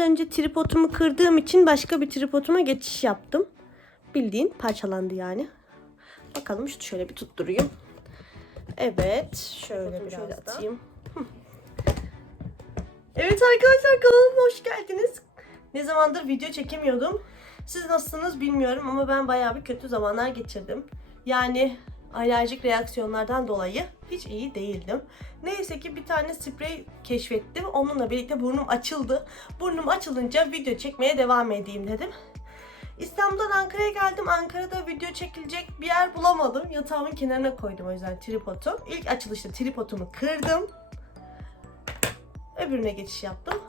Önce tripodumu kırdığım için başka bir tripoduma geçiş yaptım. Bildiğin parçalandı yani. Bakalım şu şöyle bir tutturayım. Evet. Şöyle bir şöyle atayım. Evet arkadaşlar kanalıma hoş geldiniz. Ne zamandır video çekemiyordum. Siz nasılsınız bilmiyorum ama ben bayağı bir kötü zamanlar geçirdim. Yani alerjik reaksiyonlardan dolayı hiç iyi değildim. Neyse ki bir tane sprey keşfettim. Onunla birlikte burnum açıldı. Burnum açılınca video çekmeye devam edeyim dedim. İstanbul'dan Ankara'ya geldim. Ankara'da video çekilecek bir yer bulamadım. Yatağımın kenarına koydum o yüzden tripodu. İlk açılışta tripodumu kırdım. Öbürüne geçiş yaptım.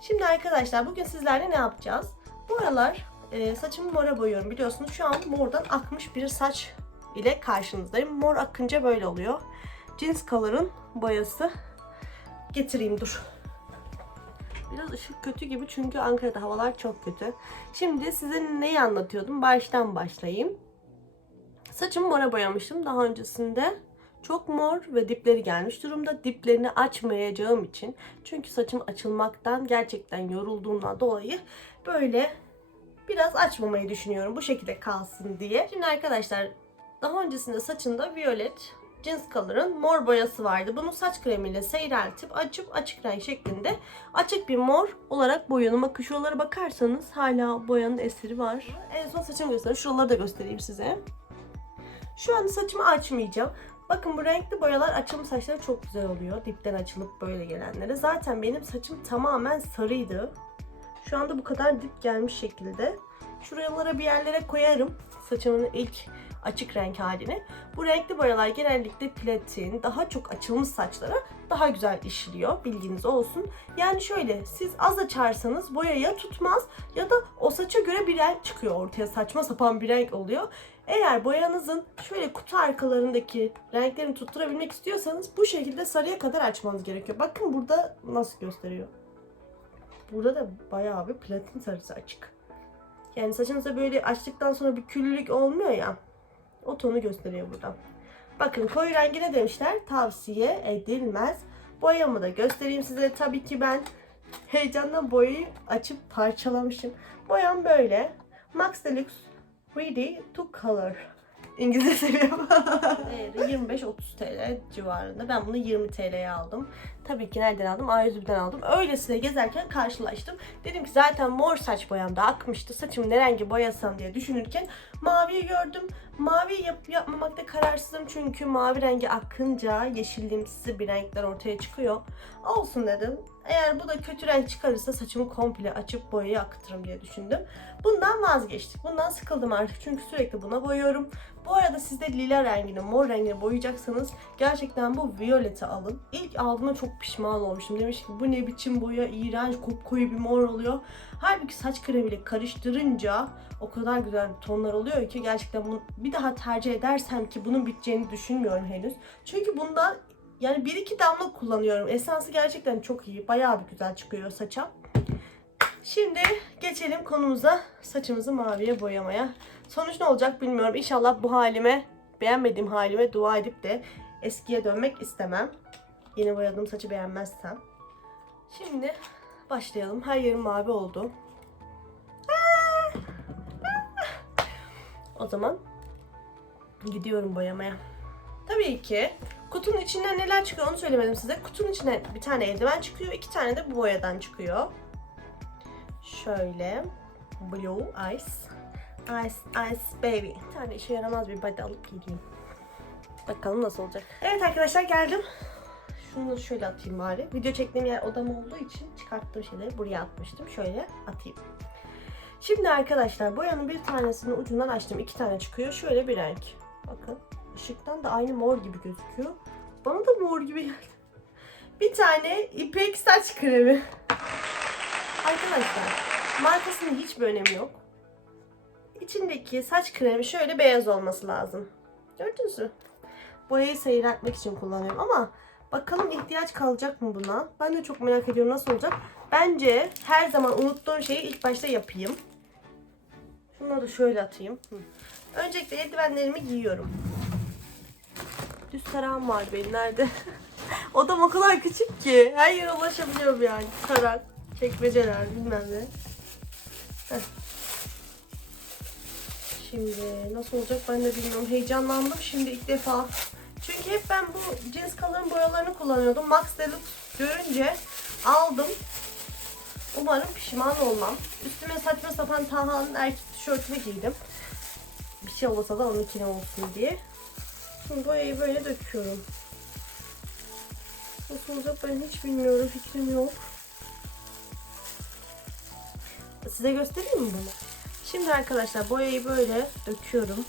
Şimdi arkadaşlar bugün sizlerle ne yapacağız? Bu aralar e, saçımı mora boyuyorum biliyorsunuz. Şu an mordan akmış bir saç ile karşınızdayım. Mor akınca böyle oluyor. Jeans Color'ın boyası. Getireyim dur. Biraz ışık kötü gibi çünkü Ankara'da havalar çok kötü. Şimdi size neyi anlatıyordum? Baştan başlayayım. Saçımı mora boyamıştım daha öncesinde. Çok mor ve dipleri gelmiş durumda. Diplerini açmayacağım için. Çünkü saçım açılmaktan gerçekten yorulduğumdan dolayı böyle biraz açmamayı düşünüyorum. Bu şekilde kalsın diye. Şimdi arkadaşlar daha öncesinde saçında violet Jeans Color'ın mor boyası vardı. Bunu saç kremiyle seyreltip açıp açık renk şeklinde açık bir mor olarak boyadım. Bakın şuralara bakarsanız hala boyanın eseri var. En son saçımı göstereyim. Şuraları da göstereyim size. Şu anda saçımı açmayacağım. Bakın bu renkli boyalar açılmış saçlara çok güzel oluyor. Dipten açılıp böyle gelenlere. Zaten benim saçım tamamen sarıydı. Şu anda bu kadar dip gelmiş şekilde. Şuralara bir yerlere koyarım. Saçımın ilk açık renk halini. Bu renkli boyalar genellikle platin, daha çok açılmış saçlara daha güzel işliyor. Bilginiz olsun. Yani şöyle siz az açarsanız boya ya tutmaz ya da o saça göre bir renk çıkıyor ortaya. Saçma sapan bir renk oluyor. Eğer boyanızın şöyle kutu arkalarındaki renklerini tutturabilmek istiyorsanız bu şekilde sarıya kadar açmanız gerekiyor. Bakın burada nasıl gösteriyor. Burada da bayağı bir platin sarısı açık. Yani saçınıza böyle açtıktan sonra bir küllülük olmuyor ya. O tonu gösteriyor burada. Bakın koyu rengi ne demişler? Tavsiye edilmez. Boyamı da göstereyim size. Tabii ki ben heyecandan boyayı açıp parçalamışım. Boyam böyle. Max Deluxe Ready to Color. İngilizce seviyorum. Değeri 25-30 TL civarında. Ben bunu 20 TL'ye aldım. Tabii ki nereden aldım? A101'den aldım. Öylesine gezerken karşılaştım. Dedim ki zaten mor saç boyam da akmıştı. Saçımı ne rengi boyasam diye düşünürken maviyi gördüm. Mavi yap yapmamakta kararsızım çünkü mavi rengi akınca yeşillimsi bir renkler ortaya çıkıyor. Olsun dedim. Eğer bu da kötü renk çıkarırsa saçımı komple açıp boyayı akıtırım diye düşündüm. Bundan vazgeçtik. Bundan sıkıldım artık çünkü sürekli buna boyuyorum. Bu arada siz de lila rengini, mor rengini boyayacaksanız gerçekten bu violeti alın. İlk aldığımda çok pişman olmuştum. Demiş ki bu ne biçim boya, iğrenç, koyu bir mor oluyor. Halbuki saç kremiyle karıştırınca o kadar güzel tonlar oluyor ki gerçekten bunu bir daha tercih edersem ki bunun biteceğini düşünmüyorum henüz. Çünkü bunda yani bir iki damla kullanıyorum. Esansı gerçekten çok iyi. Bayağı bir güzel çıkıyor saça. Şimdi geçelim konumuza saçımızı maviye boyamaya. Sonuç ne olacak bilmiyorum. İnşallah bu halime, beğenmediğim halime dua edip de eskiye dönmek istemem. Yeni boyadığım saçı beğenmezsem. Şimdi başlayalım. Her yerim mavi oldu. O zaman gidiyorum boyamaya. Tabii ki kutunun içinden neler çıkıyor onu söylemedim size. Kutunun içine bir tane eldiven çıkıyor, iki tane de bu boyadan çıkıyor. Şöyle Blue Ice Ice Ice Baby. Bir tane işe yaramaz bir body alıp gideyim. Bakalım nasıl olacak. Evet arkadaşlar geldim. Şunu şöyle atayım bari. Video çektiğim yer odam olduğu için çıkarttığım şeyleri buraya atmıştım. Şöyle atayım. Şimdi arkadaşlar boyanın bir tanesini ucundan açtım. iki tane çıkıyor. Şöyle bir renk. Bakın. ışıktan da aynı mor gibi gözüküyor. Bana da mor gibi geldi. Bir tane ipek saç kremi. Arkadaşlar markasının hiçbir önemi yok. İçindeki saç kremi şöyle beyaz olması lazım. Gördünüz mü? Boyayı seyreltmek için kullanıyorum ama bakalım ihtiyaç kalacak mı buna? Ben de çok merak ediyorum nasıl olacak. Bence her zaman unuttuğum şeyi ilk başta yapayım. Şunları da şöyle atayım. Öncelikle eldivenlerimi giyiyorum. Düz tarağım var benim nerede? Odam o kadar küçük ki her yere ulaşabiliyorum yani tarak. çekmeceler bilmem ne. Şimdi nasıl olacak ben de bilmiyorum. Heyecanlandım şimdi ilk defa. Çünkü hep ben bu cins kalın boyalarını kullanıyordum. Max Deluxe görünce aldım. Umarım pişman olmam. Üstüme saçma sapan Taha'nın erkek tişörtünü giydim. Bir şey olsa da onunkine olsun diye. Şimdi boyayı böyle döküyorum. Nasıl olacak ben hiç bilmiyorum. Fikrim yok. Size göstereyim mi bunu? Şimdi arkadaşlar boyayı böyle döküyorum.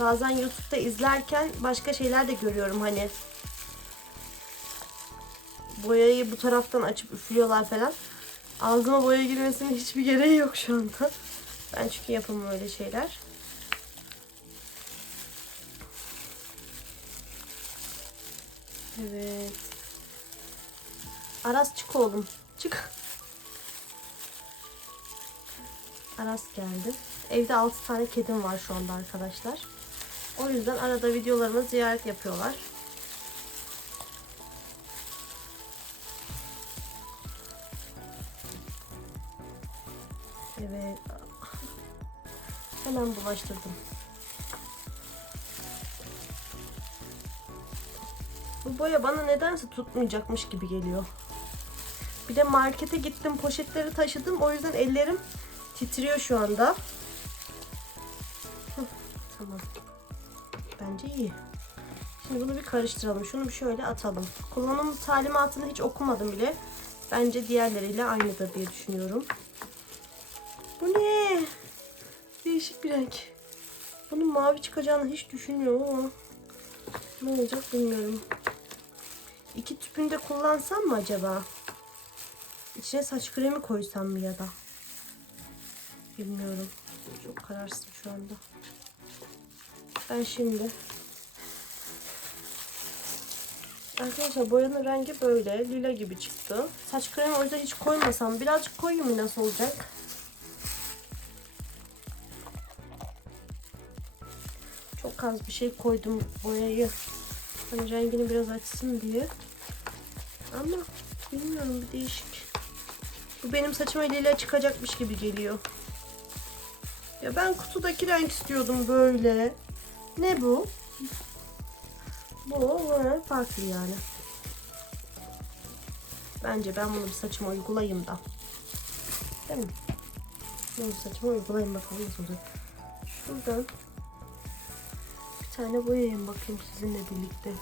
Bazen YouTube'da izlerken başka şeyler de görüyorum hani. Boyayı bu taraftan açıp üflüyorlar falan. Ağzıma boya girmesinin hiçbir gereği yok şu anda. Ben çünkü yapamam öyle şeyler. Evet. Aras çık oğlum. Çık. Aras geldi. Evde 6 tane kedim var şu anda arkadaşlar. O yüzden arada videolarıma ziyaret yapıyorlar. Evet. Hemen bulaştırdım. Bu boya bana nedense tutmayacakmış gibi geliyor. Bir de markete gittim poşetleri taşıdım. O yüzden ellerim titriyor şu anda. Bence iyi. Şimdi bunu bir karıştıralım. Şunu şöyle atalım. Kullanım talimatını hiç okumadım bile. Bence diğerleriyle aynıdır diye düşünüyorum. Bu ne? Değişik bir renk. Bunun mavi çıkacağını hiç düşünmüyorum ama ne olacak bilmiyorum. İki tüpünde kullansam mı acaba? İçine saç kremi koysam mı ya da? Bilmiyorum. Çok kararsızım şu anda. Ben şimdi Arkadaşlar boyanın rengi böyle lila gibi çıktı. Saç kremi o yüzden hiç koymasam birazcık koyayım nasıl olacak? Çok az bir şey koydum boyayı. Hani rengini biraz açsın diye. Ama bilmiyorum bir değişik. Bu benim saçıma lila çıkacakmış gibi geliyor. Ya ben kutudaki renk istiyordum böyle. Ne bu? Bu böyle farklı yani. Bence ben bunu bir saçıma uygulayayım da. Değil mi? Bunu saçıma uygulayayım bakalım nasıl olacak. Şuradan bir tane boyayayım bakayım sizinle birlikte.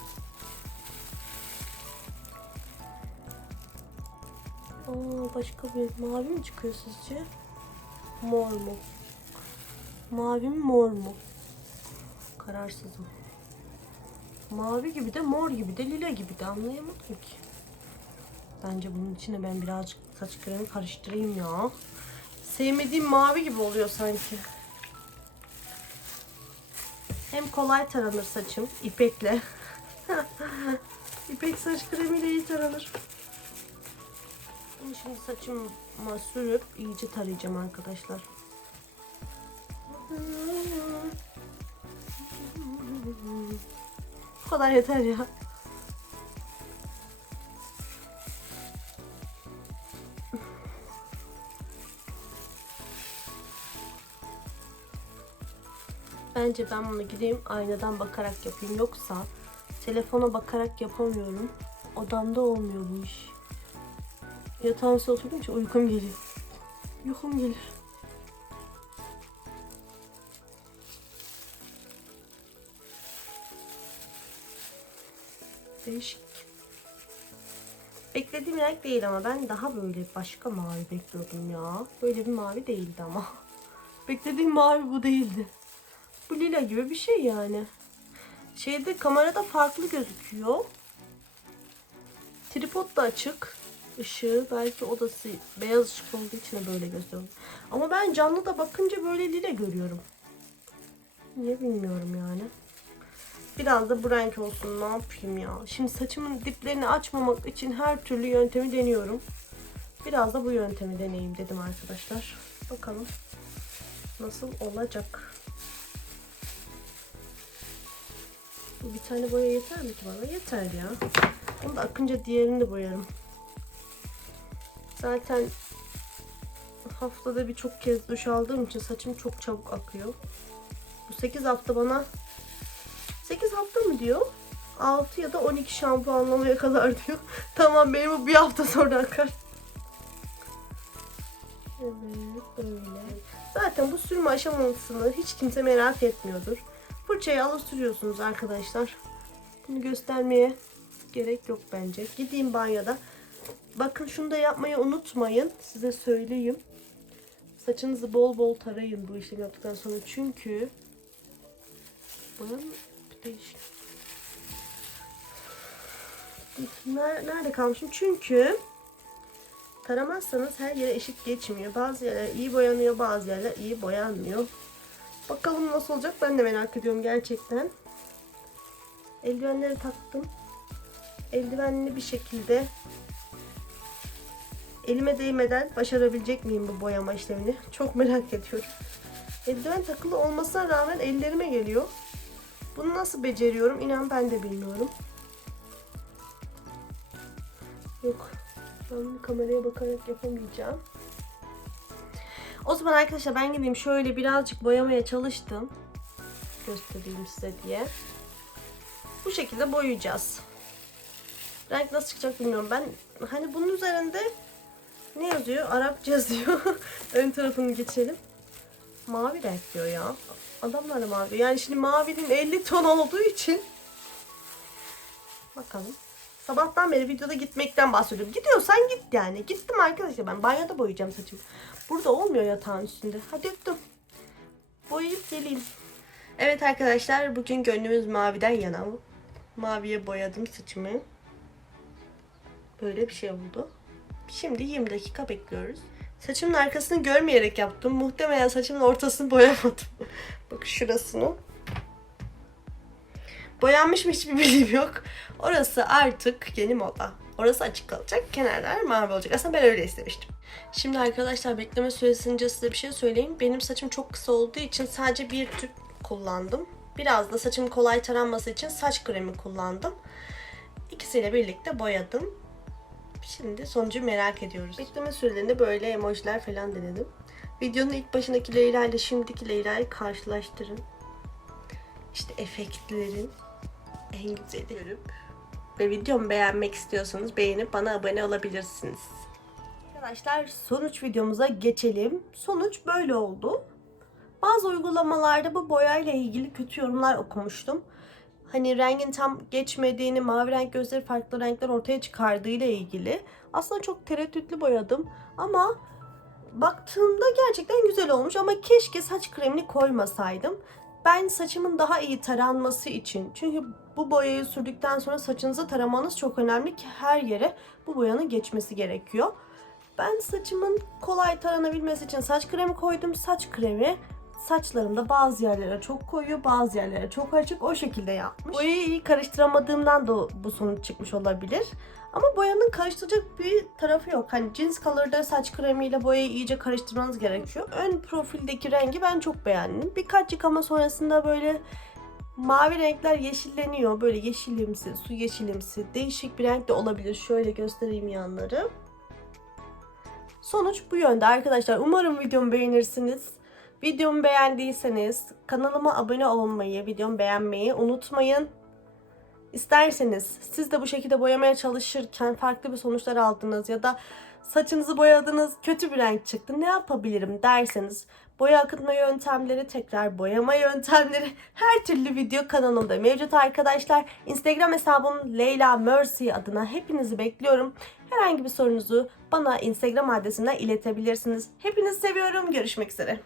Aa, başka bir mavi mi çıkıyor sizce? Mor mu? Mavi mi mor mu? Kararsızım. Mavi gibi de mor gibi de lila gibi de anlayamadım ki. Bence bunun içine ben birazcık saç kremi karıştırayım ya. Sevmediğim mavi gibi oluyor sanki. Hem kolay taranır saçım ipekle. İpek saç kremiyle iyi taranır. Bunu şimdi saçıma sürüp iyice tarayacağım arkadaşlar. Bu kadar yeter ya. Bence ben bunu gideyim aynadan bakarak yapayım. Yoksa telefona bakarak yapamıyorum. Odamda olmuyor bu iş. Yatağın üstüne oturunca uykum geliyor. Uykum gelir. Değişik. Beklediğim renk değil ama ben daha böyle başka mavi bekliyordum ya. Böyle bir mavi değildi ama. Beklediğim mavi bu değildi. Bu lila gibi bir şey yani. Şeyde kamerada farklı gözüküyor. Tripod da açık. Işığı belki odası beyaz ışık olduğu için böyle gözüküyor. Ama ben canlıda bakınca böyle lila görüyorum. Niye bilmiyorum yani. Biraz da bu renk olsun ne yapayım ya. Şimdi saçımın diplerini açmamak için her türlü yöntemi deniyorum. Biraz da bu yöntemi deneyeyim dedim arkadaşlar. Bakalım nasıl olacak. Bu bir tane boya yeter mi ki bana? Yeter ya. Onu da akınca diğerini de boyarım. Zaten haftada birçok kez duş aldığım için saçım çok çabuk akıyor. Bu 8 hafta bana 8 hafta mı diyor? 6 ya da 12 şampuanlamaya kadar diyor. tamam benim bu bir hafta sonra akar. Evet böyle. Zaten bu sürme aşamasını hiç kimse merak etmiyordur. Fırçayı alıp sürüyorsunuz arkadaşlar. Bunu göstermeye gerek yok bence. Gideyim banyoda. Bakın şunu da yapmayı unutmayın. Size söyleyeyim. Saçınızı bol bol tarayın bu işlemi yaptıktan sonra. Çünkü bunun değişik. Ner- Nerede kalmışım? Çünkü taramazsanız her yere eşit geçmiyor. Bazı yerler iyi boyanıyor, bazı yerler iyi boyanmıyor. Bakalım nasıl olacak ben de merak ediyorum gerçekten. Eldivenleri taktım. Eldivenli bir şekilde elime değmeden başarabilecek miyim bu boyama işlemini? Çok merak ediyorum. Eldiven takılı olmasına rağmen ellerime geliyor. Bunu nasıl beceriyorum inan ben de bilmiyorum. Yok. Ben kameraya bakarak yapamayacağım. O zaman arkadaşlar ben gideyim şöyle birazcık boyamaya çalıştım. Göstereyim size diye. Bu şekilde boyayacağız. Renk nasıl çıkacak bilmiyorum. Ben hani bunun üzerinde ne yazıyor? Arapça yazıyor. Ön tarafını geçelim. Mavi renk diyor ya. Adamlar da mavi. Yani şimdi mavinin 50 ton olduğu için bakalım. Sabahtan beri videoda gitmekten bahsediyorum. Gidiyorsan git yani. Gittim arkadaşlar ben. Banyoda boyayacağım saçımı. Burada olmuyor yatağın üstünde. Hadi öptüm. Boyayıp geleyim. Evet arkadaşlar bugün gönlümüz maviden yana. Maviye boyadım saçımı. Böyle bir şey oldu. Şimdi 20 dakika bekliyoruz. Saçımın arkasını görmeyerek yaptım. Muhtemelen saçımın ortasını boyamadım. Bak şurasını. Boyanmış mı hiçbir bilgim yok. Orası artık yeni moda. Orası açık kalacak. Kenarlar mavi olacak. Aslında ben öyle istemiştim. Şimdi arkadaşlar bekleme süresince size bir şey söyleyeyim. Benim saçım çok kısa olduğu için sadece bir tüp kullandım. Biraz da saçım kolay taranması için saç kremi kullandım. İkisiyle birlikte boyadım. Şimdi sonucu merak ediyoruz. Bekleme sürelerinde böyle emojiler falan denedim. Videonun ilk başındaki Leyla ile şimdiki Leyla'yı karşılaştırın. İşte efektlerin en güzeli. Görüp ve videomu beğenmek istiyorsanız beğenip bana abone olabilirsiniz. Arkadaşlar sonuç videomuza geçelim. Sonuç böyle oldu. Bazı uygulamalarda bu boyayla ilgili kötü yorumlar okumuştum. Hani rengin tam geçmediğini, mavi renk gözleri farklı renkler ortaya çıkardığıyla ilgili. Aslında çok tereddütlü boyadım ama baktığımda gerçekten güzel olmuş ama keşke saç kremini koymasaydım. Ben saçımın daha iyi taranması için çünkü bu boyayı sürdükten sonra saçınızı taramanız çok önemli ki her yere bu boyanın geçmesi gerekiyor. Ben saçımın kolay taranabilmesi için saç kremi koydum. Saç kremi saçlarımda bazı yerlere çok koyu, bazı yerlere çok açık o şekilde yapmış. Boyayı iyi karıştıramadığımdan da bu sonuç çıkmış olabilir. Ama boyanın karıştıracak bir tarafı yok. Hani cins color'da saç kremiyle boyayı iyice karıştırmanız gerekiyor. Ön profildeki rengi ben çok beğendim. Birkaç yıkama sonrasında böyle mavi renkler yeşilleniyor. Böyle yeşilimsi, su yeşilimsi, değişik bir renk de olabilir. Şöyle göstereyim yanları. Sonuç bu yönde arkadaşlar. Umarım videomu beğenirsiniz. Videomu beğendiyseniz kanalıma abone olmayı, videomu beğenmeyi unutmayın. İsterseniz siz de bu şekilde boyamaya çalışırken farklı bir sonuçlar aldınız ya da saçınızı boyadınız kötü bir renk çıktı ne yapabilirim derseniz boya akıtma yöntemleri, tekrar boyama yöntemleri her türlü video kanalımda mevcut arkadaşlar. Instagram hesabım Leyla Mercy adına hepinizi bekliyorum. Herhangi bir sorunuzu bana Instagram adresinden iletebilirsiniz. Hepinizi seviyorum. Görüşmek üzere.